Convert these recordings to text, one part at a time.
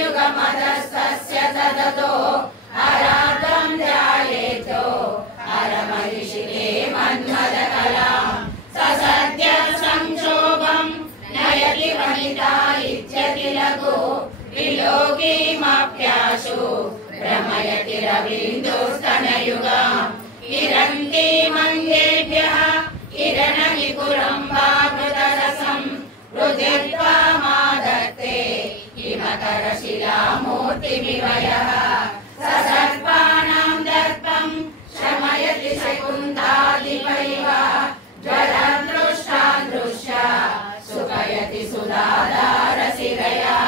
युगमदस्तस्य तदतो अराधं ध्यायेतो हरमहिषिते मन्मथकलां ससद्य संक्षोभं नयति वनिता इत्यति लघु विलोकीमप्याशु भ्रमयति रवीन्दुस्तनयुगां किरन्ति मङ्गेभ्यः किरणनिकुरम्बामृतरसं रुधिर्त्वामादत्ते हिमकरशिलामूर्तिमिवयः ससर्पाणां दर्पं शमयति शकुन्तादिपैव ज्वरदृष्टान् दृश्य सुखयति सुधाधारशिरया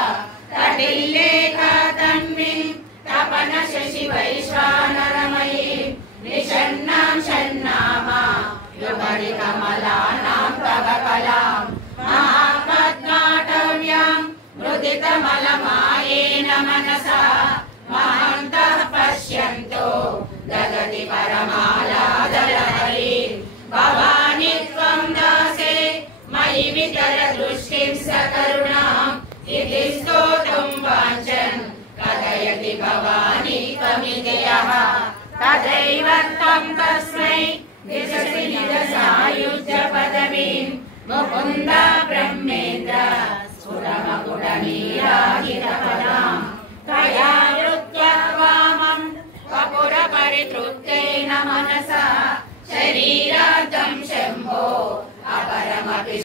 तटिल्लेखा तन्वीं तपनशशिवैश्वानरमयी निषण्णां षण्णामा युगरिकमलानां तव कलां महापद्माटव्यां मृदितमलमायेन मनसा महान्तः पश्यन्तो ददति परमालादलहरी भवानि त्वं दासे मयि वितर दृष्टिं सकरुणाम् इति स्तोतुं वाञ्छन् कथयति भवानी त्वमिदयः तथैव त्वं तस्मै दिशसि निजसायुज्य पदवीं मुकुन्द ब्रह्मेन्द्र स्फुरमकुटमीराजितपदां त्वया वृत्त्वा वामं वपुरपरितृप्तेन मनसा शरीरार्थं शम्भो अपरमपि